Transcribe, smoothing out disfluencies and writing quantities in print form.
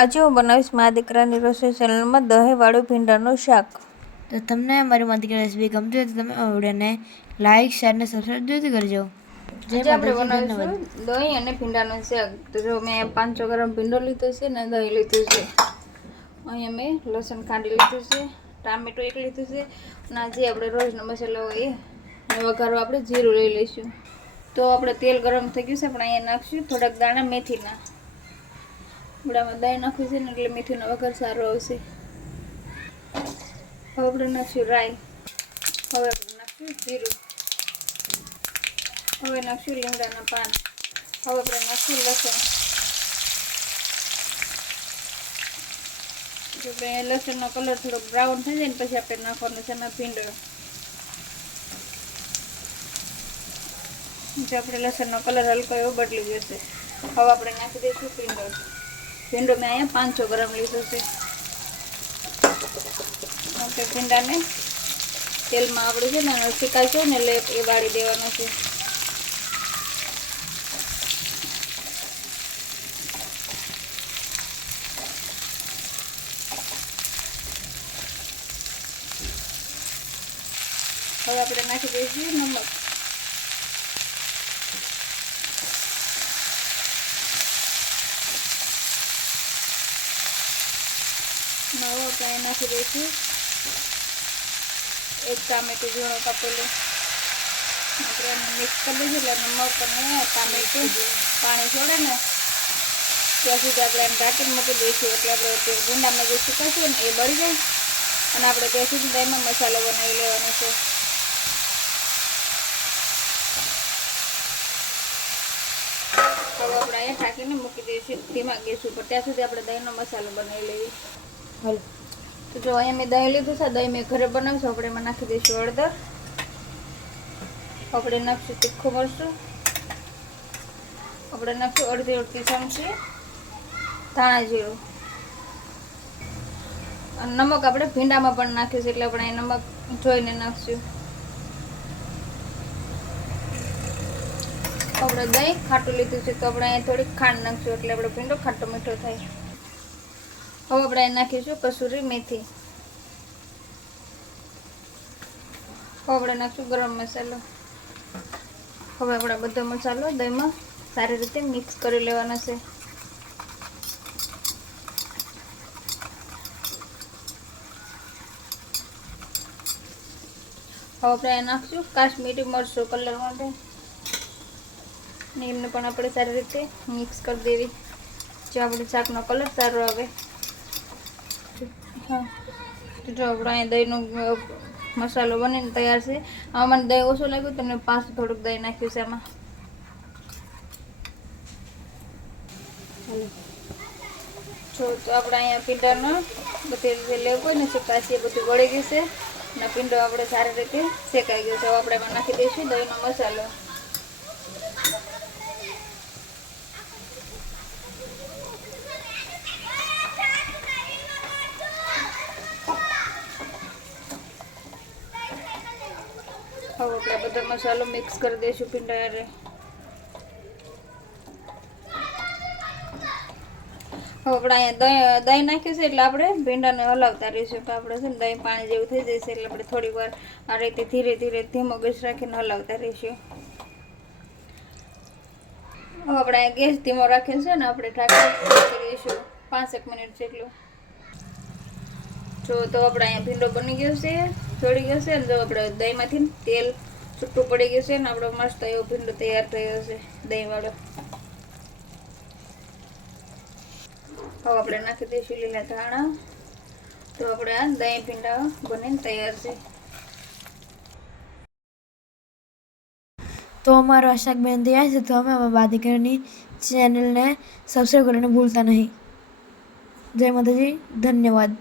આજે હું બનાવીશ મારા દીકરાની રસોઈ ચેનલમાં દહીંવાળું ભીંડાનું શાક. તો તમને અમારી મારા દીકરા રેસીપી ગમતી હોય તો તમે આ વિડીયોને લાઈક શેર અને સબસ્ક્રાઈબ જરૂરથી કરજો. આજે આપણે બનાવીશું દહીં અને ભીંડાનું શાક. તો જો મેં 500 ગ્રામ ભીંડો લીધો છે ને દહીં લીધું છે. અહીંયા મેં લસણ ખાંડી લીધું છે, ટામેટું એક લીધું છે અને જે આપણે રોજનો મસાલો હોય એ વઘારવા આપણે જીરું લઈ લઈશું. તો આપણે તેલ ગરમ થઈ ગયું છે, આપણે અહીંયા નાખશું થોડાક દાણા મેથીના. આપણામાં દહીં નાખ્યું છે ને એટલે મીઠીનો વઘાર સારો આવશે. હવે આપણે નાખશું રાઈ, હવે આપણે નાખશું જીરું, હવે નાખશું લીમડાના પાન, હવે આપણે નાખશું લસણ. લસણનો કલર થોડો બ્રાઉન થઈ જાય ને પછી આપણે નાખવાનો છે એમાં ભીંડો. જો આપણે લસણનો કલર હલકો એવો બદલી જશે. હવે આપણે નાખી દઈશું ભીંડો. ભીંડો મેં અહીંયા 500 ગ્રામ લીધો છે. આપણે ભીંડાને તેલમાં આપણે છે ને શેકાઈશું ને એટલે એ વાળી દેવાનો છે. હવે આપણે નાખી દઈશું નમક. હવે આપણે નાખી દઈશું એક ટામેટું ઝીણું કાપેલું. આપણે મિક્સ કરી દઈશું એટલે નમક અને ટામેટું પાણી છોડે ને ત્યાં સુધી આપણે એમ ઢાંકીને મૂકી દઈશું એટલે આપણે ભીંડામાં જે સુકાશે ને એ બળી જાય અને આપણે ત્યાં સુધી દહીંમાં મસાલો બનાવી લેવાનો છે. હવે આપણે અહીંયા ઢાંકીને મૂકી દઈશું ધીમા ગેસ ઉપર, ત્યાં સુધી આપણે દહીંનો મસાલો બનાવી લઈએ. હાલો, તો જો અહીંયા મેં દહીં લીધું છે, દહીં મેં ઘરે બનાવીશું. આપણે એમાં નાખી દઈશું હળદર, આપણે નાખીશું તીખું મરચું, આપણે નાખીશું અડધી ચમચી ધાણા જીરું અને નમક આપણે ભીંડામાં પણ નાખીશું એટલે આપણે અહીં નમક જોઈને નાખીશું. આપણે દહીં ખાટું લીધું છે તો આપણે અહીંયા થોડીક ખાંડ નાખીશું એટલે આપણો ભીંડો ખાટો મીઠો થાય. હવે આપણે અહીં નાખીશું કસૂરી મેથી. હવે આપણે નાખીશું ગરમ મસાલો. હવે આપણે બધો મસાલો દહીંમાં સારી રીતે મિક્સ કરી લેવાનો છે. હવે આપણે અહીં નાખીશું કાશ્મીરી મરચું કલર માટે ને એમને પણ આપણે સારી રીતે મિક્સ કરી દેવી જો આપણે શાકનો કલર સારો આવે. હા, જો આપણે અહીં દહીંનો મસાલો બનીને તૈયાર છે. આમાં મને દહીં ઓછું લાગ્યું તો મેં પાછું થોડુંક દહીં નાખ્યું છે એમાં. જો તો આપણે અહીંયા ભીંડાનો બધી રીતે લેવું હોય ને શેકાશી એ બધું વળી ગયું છે અને ભીંડો આપણે સારી રીતે શેકાઈ ગયો છે. હવે આપણે એમાં નાખી દઈશું દહીંનો મસાલો. હવે આપણે બધો મસાલો મિક્સ કરી દઈશું ભીંડા હારે. હવે આપણે અહીંયા દહીં નાખ્યું છે એટલે આપણે ભીંડાને હલાવતા રહીશું કે આપણે છે ને દહીં પાણી જેવું થઈ જશે એટલે આપણે થોડી વાર આ રીતે ધીરે ધીરે ધીમો ગેસ રાખીને હલાવતા રહીશું. હવે આપણે અહીંયા ગેસ ધીમો રાખીને છે ને આપણે ઢાંકી દઈશું 5 મિનિટ જેટલું. જો તો આપણે અહીંયા ભીંડો બની ગયો છે, થોડી ગયો છે, જો આપણે દહીંમાંથી તેલ છૂટું પડી ગયું છે ને આપણો મસ્ત એવો ભીંડો તૈયાર થયો છે દહીંવાળો. હવે આપણે નાખી દઈશું લીલા ધાણા. તો આપણે આ દહીં ભીંડા બનીને તૈયાર છે. તો અમારો આ શાક બની તૈયાર છે. તો અમે અમારા દીકરાની ચેનલને સબસ્ક્રાઈબ કરવાનું ભૂલતા નહીં. જય માતાજી, ધન્યવાદ.